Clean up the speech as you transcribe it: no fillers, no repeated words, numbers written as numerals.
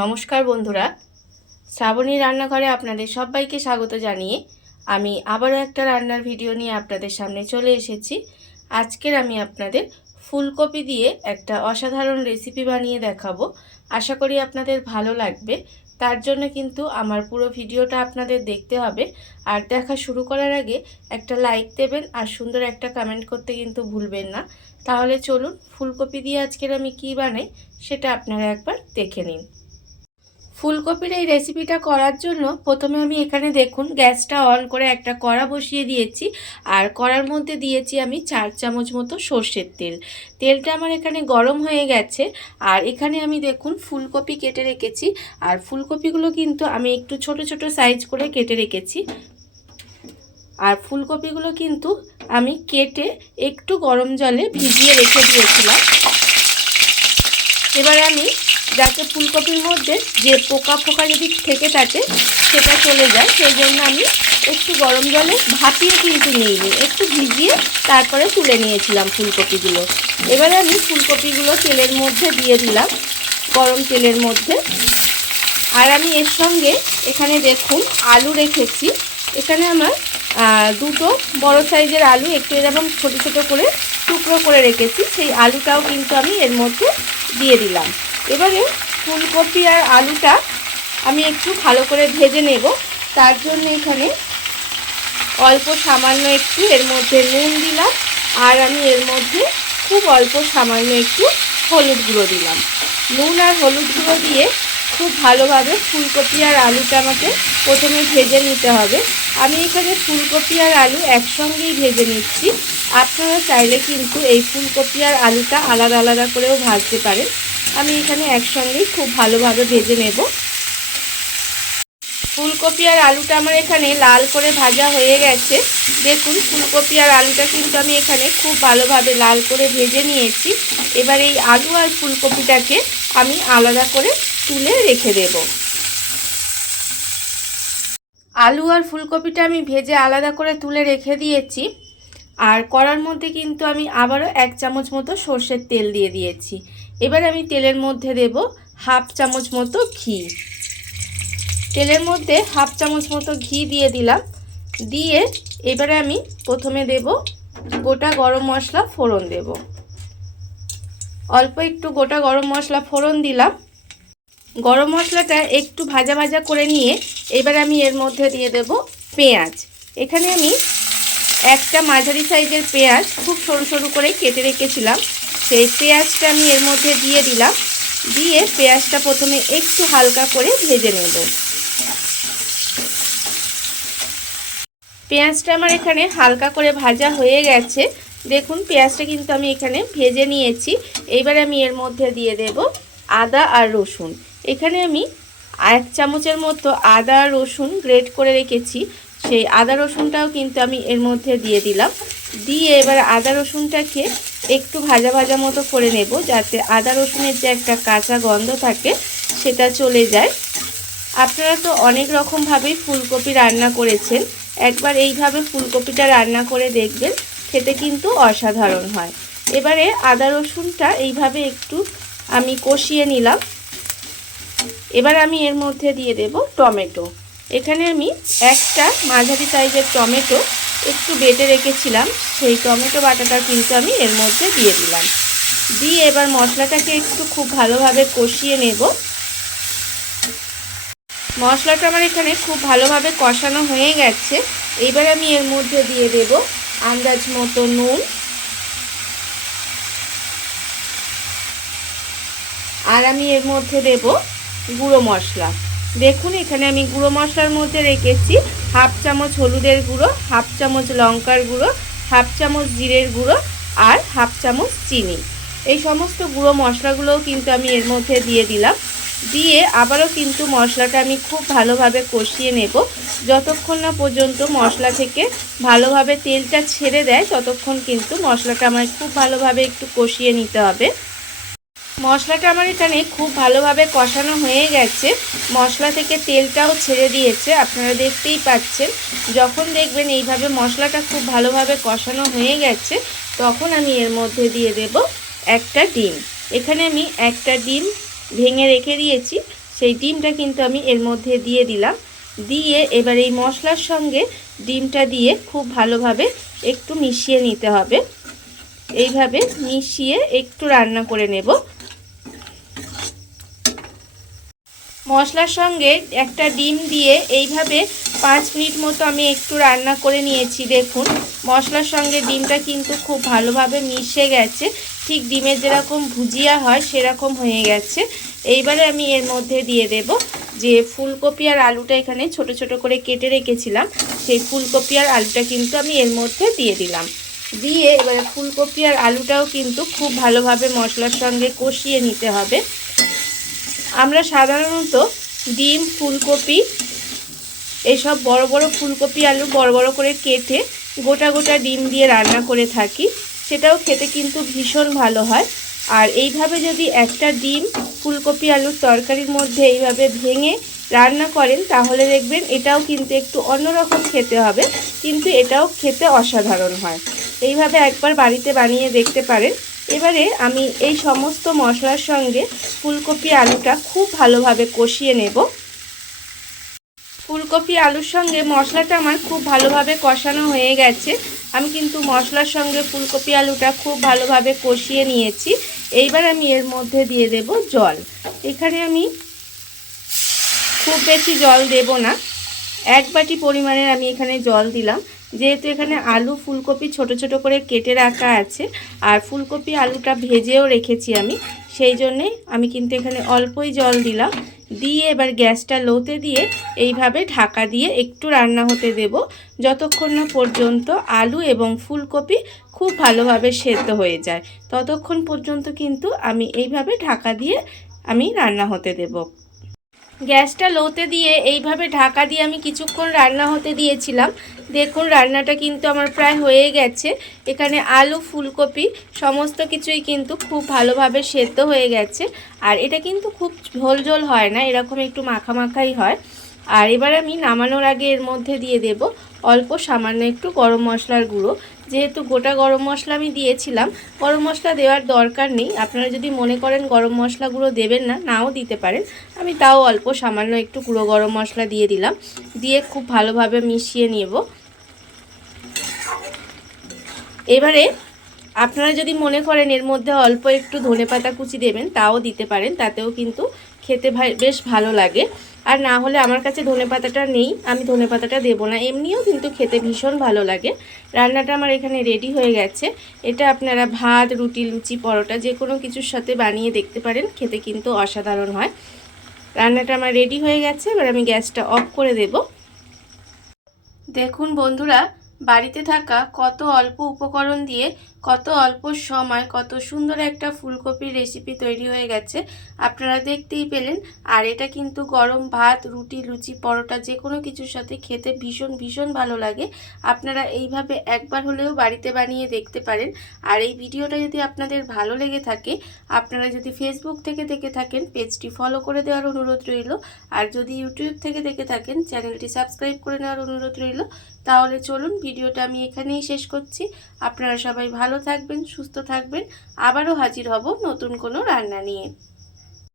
নমস্কার বন্ধুরা, শ্রাবণী রান্নাঘরে আপনাদের সবাইকে স্বাগত জানিয়ে আমি আবারও একটা রান্নার ভিডিও নিয়ে আপনাদের সামনে চলে এসেছি। আজকের আমি আপনাদের ফুলকপি দিয়ে একটা অসাধারণ রেসিপি বানিয়ে দেখাবো। আশা করি আপনাদের ভালো লাগবে। তার জন্য কিন্তু আমার পুরো ভিডিওটা আপনাদের দেখতে হবে। আর দেখা শুরু করার আগে একটা লাইক দেবেন আর সুন্দর একটা কমেন্ট করতে কিন্তু ভুলবেন না। তাহলে চলুন ফুলকপি দিয়ে আজকের আমি কি বানাই সেটা আপনারা একবার দেখে নিন। ফুলকপির এই রেসিপিটা করার জন্য প্রথমে আমি এখানে দেখুন গ্যাসটা অন করে একটা কড়া বসিয়ে দিয়েছি। আর কড়ার মধ্যে দিয়েছি আমি 4 চামচ মতো সর্ষের তেল। তেলটা আমার এখানে গরম হয়ে গেছে। আর এখানে আমি দেখুন ফুলকপি কেটে রেখেছি। আর ফুলকপিগুলো কিন্তু আমি একটু ছোট ছোট সাইজ করে কেটে রেখেছি। আর ফুলকপিগুলো কিন্তু আমি কেটে একটু গরম জলে ভিজিয়ে রেখে দিয়েছিলাম। এবারে আমি যাতে ফুলকপির মধ্যে যে পোকা ফোকা যদি থেকে থাকে সেটা চলে যায়, সেই জন্য আমি একটু গরম জলে ভাপিয়ে কিন্তু নিইনি, একটু ভিজিয়ে তারপরে তুলে নিয়েছিলাম ফুলকপিগুলো। এবারে আমি ফুলকপিগুলো তেলের মধ্যে দিয়ে দিলাম, গরম তেলের মধ্যে। আর আমি এর সঙ্গে এখানে দেখুন আলু রেখেছি। এখানে আমার দুটো বড় সাইজের আলু একটু এরকম ছোটো ছোটো করে টুকরো করে রেখেছি, সেই আলুটাও কিন্তু আমি এর মধ্যে দিয়ে দিলাম। এবারে ফুলকপি আর আলুটা আমি একটু ভালো করে ভেজে নেব। তার জন্য এখানে অল্প সামান্য একটু এর মধ্যে নুন দিলাম। আর আমি এর মধ্যে খুব অল্প সামান্য একটু হলুদ গুঁড়ো দিলাম। নুন আর হলুদ গুঁড়ো দিয়ে খুব ভালোভাবে ফুলকপি আর আলুটা আমাকে প্রথমে ভেজে নিতে হবে। আমি এখানে ফুলকপি আর আলু একসঙ্গেই ভেজে নিচ্ছি। আপনারা চাইলে কিন্তু এই ফুলকপি আর আলুটা আলাদা আলাদা করেও ভাজতে পারেন। আমি এখানে একসঙ্গেই খুব ভালোভাবে ভেজে নেব। ফুলকপি আর আলুটা আমার এখানে লাল করে ভাজা হয়ে গেছে। দেখুন ফুলকপি আর আলুটা কিন্তু আমি এখানে খুব ভালোভাবে লাল করে ভেজে নিয়েছি। এবার এই আলু আর ফুলকপিটাকে আমি আলাদা করে তুলে রেখে দেব। আলু আর ফুলকপিটা আমি ভেজে আলাদা করে তুলে রেখে দিয়েছি। আর কড়ার মধ্যে কিন্তু আমি আবারও 1 চামচ মতো সর্ষের তেল দিয়ে দিয়েছি। এবার আমি তেলের মধ্যে দেব হাফ চামচ মতো ঘি। তেলের মধ্যে হাফ চামচ মতো ঘি দিয়ে দিলাম। দিয়ে এবারে আমি প্রথমে দেব গোটা গরম মশলা ফোড়ন দেব। অল্প একটু গোটা গরম মশলা ফোড়ন দিলাম। গরম মশলাটা একটু ভাজা ভাজা করে নিয়ে এবার আমি এর মধ্যে দিয়ে দেব পেঁয়াজ। এখানে আমি একটা মাঝারি সাইজের পেঁয়াজ খুব সরু সরু করে কেটে রেখেছিলাম, সেই পেঁয়াজটা আমি এর মধ্যে দিয়ে দিলাম। দিয়ে পেঁয়াজটা প্রথমে একটু হালকা করে ভেজে নেব। পেঁয়াজটা আমার এখানে হালকা করে ভাজা হয়ে গেছে। দেখুন পেঁয়াজটা কিন্তু আমি এখানে ভেজে নিয়েছি। এইবার আমি এর মধ্যে দিয়ে দেব আদা আর রসুন। এখানে আমি 1 চামচের মতো আদা আর রসুন গ্রেট করে রেখেছি, সেই আদা রসুনটাও কিন্তু আমি এর মধ্যে দিয়ে দিলাম। দিয়ে এবার আদা রসুনটাকে একটু ভাজা ভাজা মতো করে নেব, যাতে আদা রসুনের যে একটা কাঁচা গন্ধ থাকে সেটা চলে যায়। আপনারা তো অনেক রকমভাবেই ফুলকপি রান্না করেছেন, একবার এইভাবে ফুলকপিটা রান্না করে দেখবেন, খেতে কিন্তু অসাধারণ হয়। এবারে আদা রসুনটা এইভাবে একটু আমি কষিয়ে নিলাম। এবার আমি এর মধ্যে দিয়ে দেব টমেটো। এখানে আমি একটা মাঝারি সাইজের টমেটো একটু বেটে রেখেছিলাম, সেই টমেটো বাটাটা কিন্তু আমি এর মধ্যে দিয়ে দিলাম। দিয়ে এবার মশলাটাকে একটু খুব ভালোভাবে কষিয়ে নেব। মশলাটা আমার এখানে খুব ভালোভাবে কষানো হয়ে গেছে। এবার আমি এর মধ্যে দিয়ে দেব আন্দাজ মতো নুন। আর আমি এর মধ্যে দেব গুঁড়ো মশলা। দেখুন এখানে আমি গুঁড়ো মশলার মধ্যে রেখেছি হাফ চামচ হলুদের গুঁড়ো, হাফ চামচ লঙ্কার গুঁড়ো, হাফ চামচ জিরের গুঁড়ো আর হাফ চামচ চিনি। এই সমস্ত গুঁড়ো মশলাগুলোও কিন্তু আমি এর মধ্যে দিয়ে দিলাম। দিয়ে আবারও কিন্তু মশলাটা আমি খুব ভালোভাবে কষিয়ে নেব। যতক্ষণ না পর্যন্ত মশলা থেকে ভালোভাবে তেলটা ছেড়ে দেয় ততক্ষণ কিন্তু মশলাটা আমার খুব ভালোভাবে একটু কষিয়ে নিতে হবে। মশলাটা আমার এখানে খুব ভালোভাবে কষানো হয়ে গেছে, মশলা থেকে তেলটাও ছেড়ে দিয়েছে, আপনারা দেখতেই পাচ্ছেন। যখন দেখবেন এইভাবে মশলাটা খুব ভালোভাবে কষানো হয়ে গেছে তখন আমি এর মধ্যে দিয়ে দেব একটা ডিম। এখানে আমি একটা ডিম ভেঙে রেখে দিয়েছি, সেই ডিমটা কিন্তু আমি এর মধ্যে দিয়ে দিলাম। দিয়ে এবার এই মশলার সঙ্গে ডিমটা দিয়ে খুব ভালোভাবে একটু মিশিয়ে নিতে হবে। এইভাবে মিশিয়ে একটু রান্না করে নেব। মশলার সঙ্গে একটা ডিম দিয়ে এইভাবে 5 মিনিট মতো আমি একটু রান্না করে নিয়েছি। দেখুন মশলার সঙ্গে ডিমটা কিন্তু খুব ভালোভাবে মিশে গেছে, ঠিক ডিমের যেরকম ভুজিয়া হয় সেরকম হয়ে গেছে। এইবারে আমি এর মধ্যে দিয়ে দেব যে ফুলকপি আর আলুটা এখানে ছোট ছোট করে কেটে রেখেছিলাম, সেই ফুলকপি আর আলুটা কিন্তু আমি এর মধ্যে দিয়ে দিলাম। দিয়ে এবারে ফুলকপি আর আলুটাও কিন্তু খুব ভালোভাবে মশলার সঙ্গে কষিয়ে নিতে হবে। আমরা সাধারণত ডিম, ফুলকপি এইসব বড় বড় ফুলকপি আলু বড় বড় করে কেটে গোটা গোটা ডিম দিয়ে রান্না করে থাকি, সেটাও খেতে কিন্তু ভীষণ ভালো হয়। আর এইভাবে যদি একটা ডিম ফুলকপি আলুর তরকারির মধ্যে এইভাবে ভেঙে রান্না করেন তাহলে দেখবেন এটাও কিন্তু একটু অন্যরকম খেতে হবে, কিন্তু এটাও খেতে অসাধারণ হয়। এইভাবে একবার বাড়িতে বানিয়ে দেখতে পারেন। এবারে আমি এই সমস্ত মশলার সঙ্গে ফুলকপি আলুটা খুব ভালোভাবে কষিয়ে নেব। ফুলকপি আলুর সঙ্গে মশলাটা আমার খুব ভালোভাবে কষানো হয়ে গেছে। আমি কিন্তু মশলার সঙ্গে ফুলকপি আলুটা খুব ভালোভাবে কষিয়ে নিয়েছি। এইবার আমি এর মধ্যে দিয়ে দেব জল। এখানে আমি খুব বেশি জল দেব না, 1 বাটি পরিমাণের আমি এখানে জল দিলাম। যেহেতু এখানে আলু ফুলকপি ছোট ছোট করে কেটে রাখা আছে আর ফুলকপি আলুটা ভেজেও রেখেছি আমি, সেই জন্যে আমি কিন্তু এখানে অল্পই জল দিলাম। দিয়ে এবার গ্যাসটা লোতে দিয়ে এইভাবে ঢাকা দিয়ে একটু রান্না হতে দেব, যতক্ষণ না পর্যন্ত আলু এবং ফুলকপি খুব ভালোভাবে সেদ্ধ হয়ে যায় ততক্ষণ পর্যন্ত কিন্তু আমি এইভাবে ঢাকা দিয়ে আমি রান্না হতে দেব। গ্যাসটা লোতে দিয়ে এইভাবে ঢাকা দিয়ে আমি কিছুক্ষণ রান্না হতে দিয়েছিলাম। দেখুন রান্নাটা কিন্তু আমার প্রায় হয়ে গেছে। এখানে আলু ফুলকপি সমস্ত কিছুই কিন্তু খুব ভালোভাবে সেদ্ধ হয়ে গেছে। আর এটা কিন্তু খুব ঝোল ঝোল হয় না, এরকম একটু মাখা মাখাই হয়। আর এবার আমি নামানোর আগে এর মধ্যে দিয়ে দেব অল্প সামান্য একটু গরম মশলার গুঁড়ো। যেহেতু গোটা গরম মশলা আমি দিয়েছিলাম, গরম মশলা দেওয়ার দরকার নেই। আপনারা যদি মনে করেন গরম মশলা গুঁড়ো দেবেন না, নাও দিতে পারেন। আমি তাও অল্প সামান্য একটু গুঁড়ো গরম মশলা দিয়ে দিলাম। দিয়ে খুব ভালোভাবে মিশিয়ে নেব। এবারে আপনারা যদি মনে করেন এর মধ্যে অল্প একটু ধনেপাতা কুচি দেবেন, তাও দিতে পারেন, তাতেও কিন্তু খেতে বেশ ভালো লাগে। আর না হলে আমার কাছে ধনেপাতাটা নেই, আমি ধনেপাতাটা দেবো না, এমনিও কিন্তু খেতে ভীষণ ভালো লাগে। রান্নাটা আমার এখানে রেডি হয়ে গেছে। এটা আপনারা ভাত, রুটি, লুচি, পরোটা যে কোনো কিছুর সাথে বানিয়ে দেখতে পারেন, খেতে কিন্তু অসাধারণ হয়। রান্নাটা আমার রেডি হয়ে গেছে, এবার আমি গ্যাসটা অফ করে দেব। দেখুন বন্ধুরা, বাড়িতে থাকা কত অল্প উপকরণ দিয়ে কত অল্প সময় কত সুন্দর একটা ফুলকপির রেসিপি তৈরি হয়ে গেছে, আপনারা দেখতেই পেলেন। আর এটা কিন্তু গরম ভাত, রুটি, লুচি, পরোটা যে কোনো কিছুর সাথে খেতে ভীষণ ভীষণ ভালো লাগে। আপনারা এইভাবে একবার হলেও বাড়িতে বানিয়ে দেখতে পারেন। আর এই ভিডিওটা যদি আপনাদের ভালো লেগে থাকে, আপনারা যদি ফেসবুক থেকে দেখে থাকেন পেজটি ফলো করে দেওয়ার অনুরোধ রইল। আর যদি ইউটিউব থেকে দেখে থাকেন চ্যানেলটি সাবস্ক্রাইব করে নেওয়ার অনুরোধ রইল। তাহলে চলুন ভিডিওটা আমি এখানেই শেষ করছি। আপনারা সবাই ভালো থাকবেন, সুস্থ থাকবেন। আবারও হাজির হব নতুন কোনো রান্না নিয়ে।